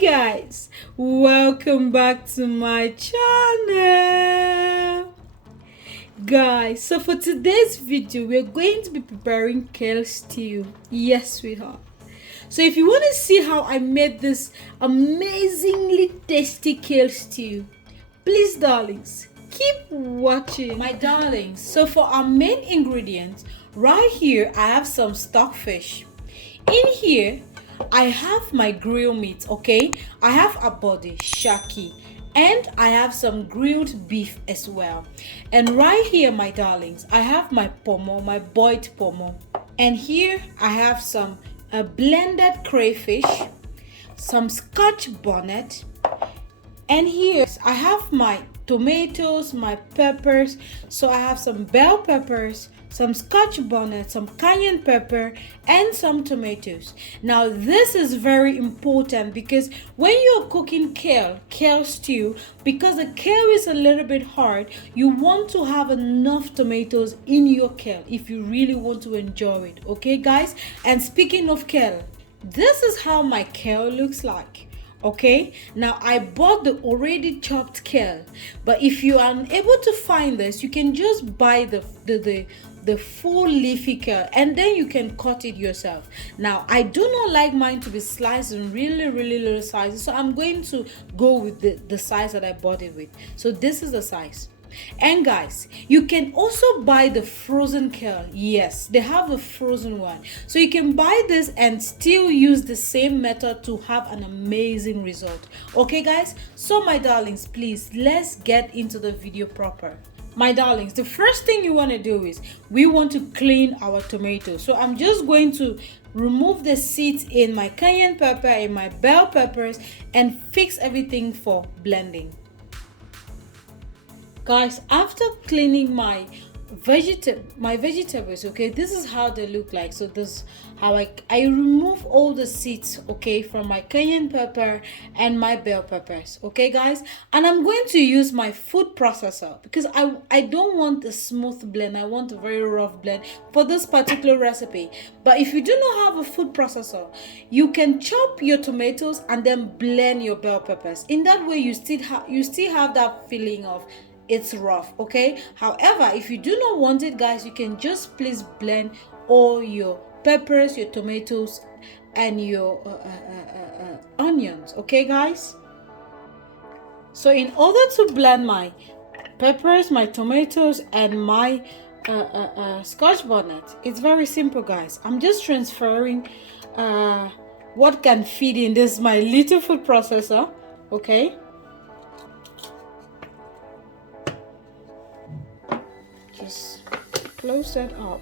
Guys, welcome back to my channel. Guys, so for today's video we're going to be preparing kale stew. Yes, we are. So if you want to see how I made this amazingly tasty kale stew, please darlings, keep watching. My darlings, so for our main ingredients, right here I have some stockfish. In here I have my grill meat, okay? I have a body shaki, and I have some grilled beef as well. And right here, my darlings, I have my pomo, my boiled pomo. And here I have some blended crayfish, some scotch bonnet, and here I have my tomatoes, my peppers. So I have some bell peppers, some scotch bonnet, some cayenne pepper, and some tomatoes. Now this is very important because when you're cooking kale stew, because the kale is a little bit hard, you want to have enough tomatoes in your kale if you really want to enjoy it. Okay guys, and speaking of kale, this is how my kale looks like. Okay, now I bought the already chopped kale, but if you are unable to find this, you can just buy the full leafy kale, and then you can cut it yourself. Now I do not like mine to be sliced in really little sizes, so I'm going to go with the size that I bought it with. So this is the size. And guys, you can also buy the frozen kale. Yes, they have a frozen one, so you can buy this and still use the same method to have an amazing result. Okay guys, so my darlings, please, let's get into the video proper. My darlings, the first thing you want to do is we want to clean our tomatoes. So I'm just going to remove the seeds in my cayenne pepper and my bell peppers and fix everything for blending. Guys, after cleaning my vegetables, okay, this is how they look like. So this how I remove all the seeds, okay, from my cayenne pepper and my bell peppers. Okay guys, and I'm going to use my food processor because I don't want a smooth blend, I want a very rough blend for this particular recipe. But if you do not have a food processor, you can chop your tomatoes and then blend your bell peppers. In that way you still have that feeling of it's rough. Okay, however, if you do not want it guys, you can just please blend all your peppers, your tomatoes, and your onions. Okay guys, so in order to blend my peppers, my tomatoes, and my scotch bonnet, it's very simple guys. I'm just transferring what can fit in this my little food processor. Okay, just close that up.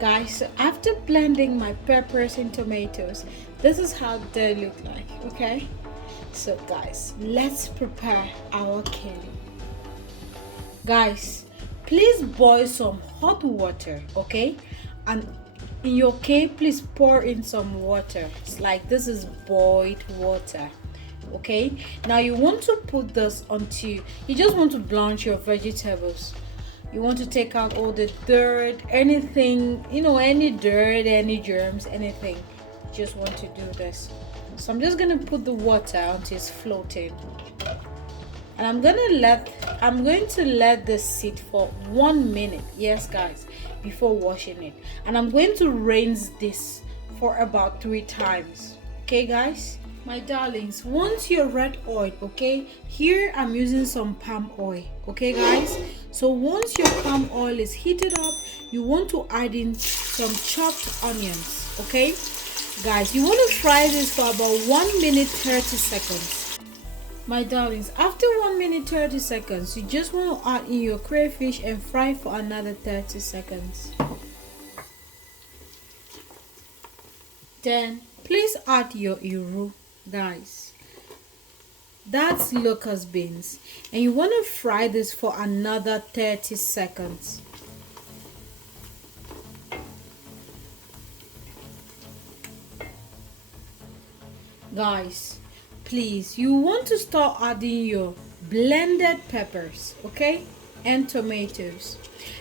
Guys, so after blending my peppers and tomatoes, this is how they look like. Okay, so guys, let's prepare our kale. Guys, please boil some hot water, okay, and in your kale please pour in some water. It's like this is boiled water. Okay, now you want to put this onto, you just want to blanch your vegetables. You want to take out all the dirt, anything, you know, any dirt, any germs, anything. You just want to do this. So I'm just gonna put the water until it's floating, and I'm going to let this sit for 1 minute. Yes guys, before washing it. And I'm going to rinse this for about 3 times. Okay guys, my darlings, once your red oil, okay, here I'm using some palm oil. Okay guys, so once your palm oil is heated up, you want to add in some chopped onions. Okay guys, you want to fry this for about 1 minute 30 seconds. My darlings, after 1 minute 30 seconds, you just want to add in your crayfish and fry for another 30 seconds. Then please add your iru. Guys, that's locust beans, and you want to fry this for another 30 seconds. Guys, please, you want to start adding your blended peppers, okay, and tomatoes,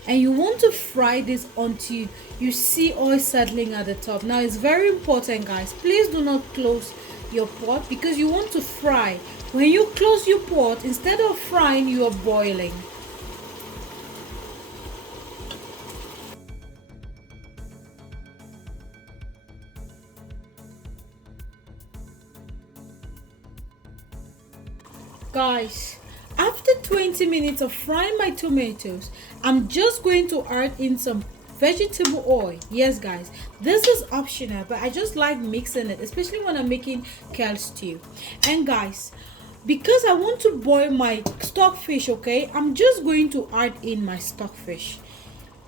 and you want to fry this until you see oil settling at the top. Now it's very important, guys, please do not close your pot because you want to fry. When you close your pot, instead of frying, you are boiling. Guys, after 20 minutes of frying my tomatoes, I'm just going to add in some vegetable oil. Yes, guys, this is optional, but I just like mixing it, especially when I'm making kale stew. And guys, because I want to boil my stockfish, okay, I'm just going to add in my stockfish.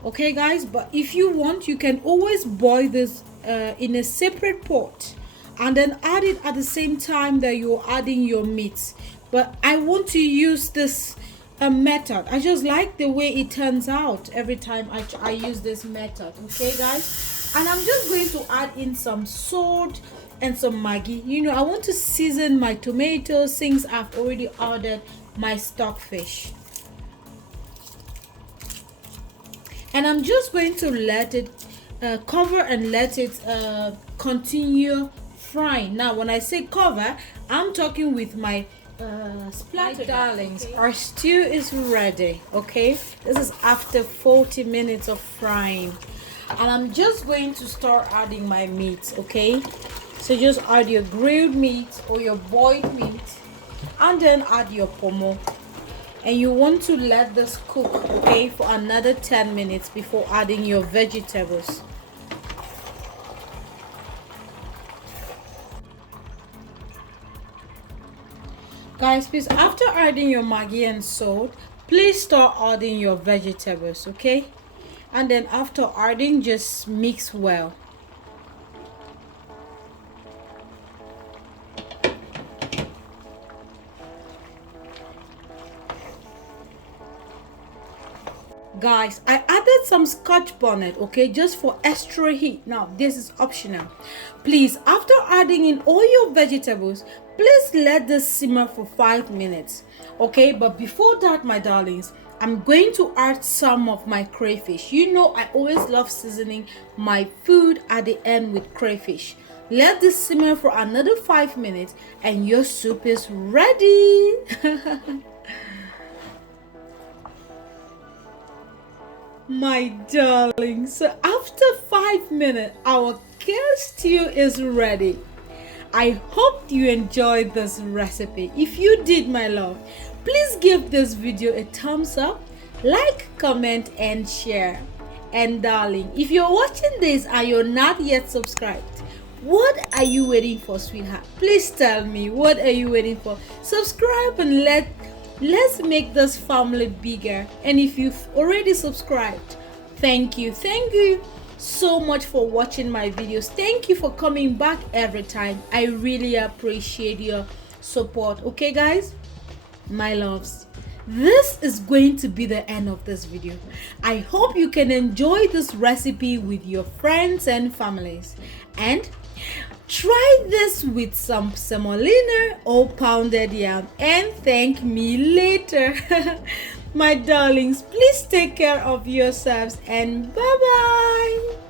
Okay, guys, but if you want, you can always boil this in a separate pot and then add it at the same time that you're adding your meats. But I want to use this method. I just like the way it turns out every time I use this method. Okay, guys, and I'm just going to add in some salt and some Maggi. You know, I want to season my tomatoes since I've already ordered my stockfish. And I'm just going to let it cover and let it continue frying. Now when I say cover, I'm talking with my splatter. Darlings, okay, our stew is ready. Okay, this is after 40 minutes of frying, and I'm just going to start adding my meat. Okay, so just add your grilled meat or your boiled meat and then add your pomo, and you want to let this cook, okay, for another 10 minutes before adding your vegetables. Guys, please, after adding your Maggi and salt, please start adding your vegetables, okay? And then after adding, just mix well. Guys, I added some scotch bonnet, okay, just for extra heat. Now this is optional. Please, after adding in all your vegetables, please let this simmer for 5 minutes, okay? But before that, my darlings, I'm going to add some of my crayfish. You know I always love seasoning my food at the end with crayfish. Let this simmer for another 5 minutes and your soup is ready. My darling, so after 5 minutes, our kale stew is ready. I hope you enjoyed this recipe. If you did, my love, please give this video a thumbs up, like, comment, and share. And darling, if you're watching this and you're not yet subscribed, what are you waiting for, sweetheart? Please tell me, what are you waiting for? Subscribe and let's make this family bigger. And if you've already subscribed, thank you so much for watching my videos. Thank you for coming back every time. I really appreciate your support. Okay, guys, my loves, this is going to be the end of this video. I hope you can enjoy this recipe with your friends and families, and try this with some semolina or pounded yam and thank me later. My darlings, please take care of yourselves and bye bye.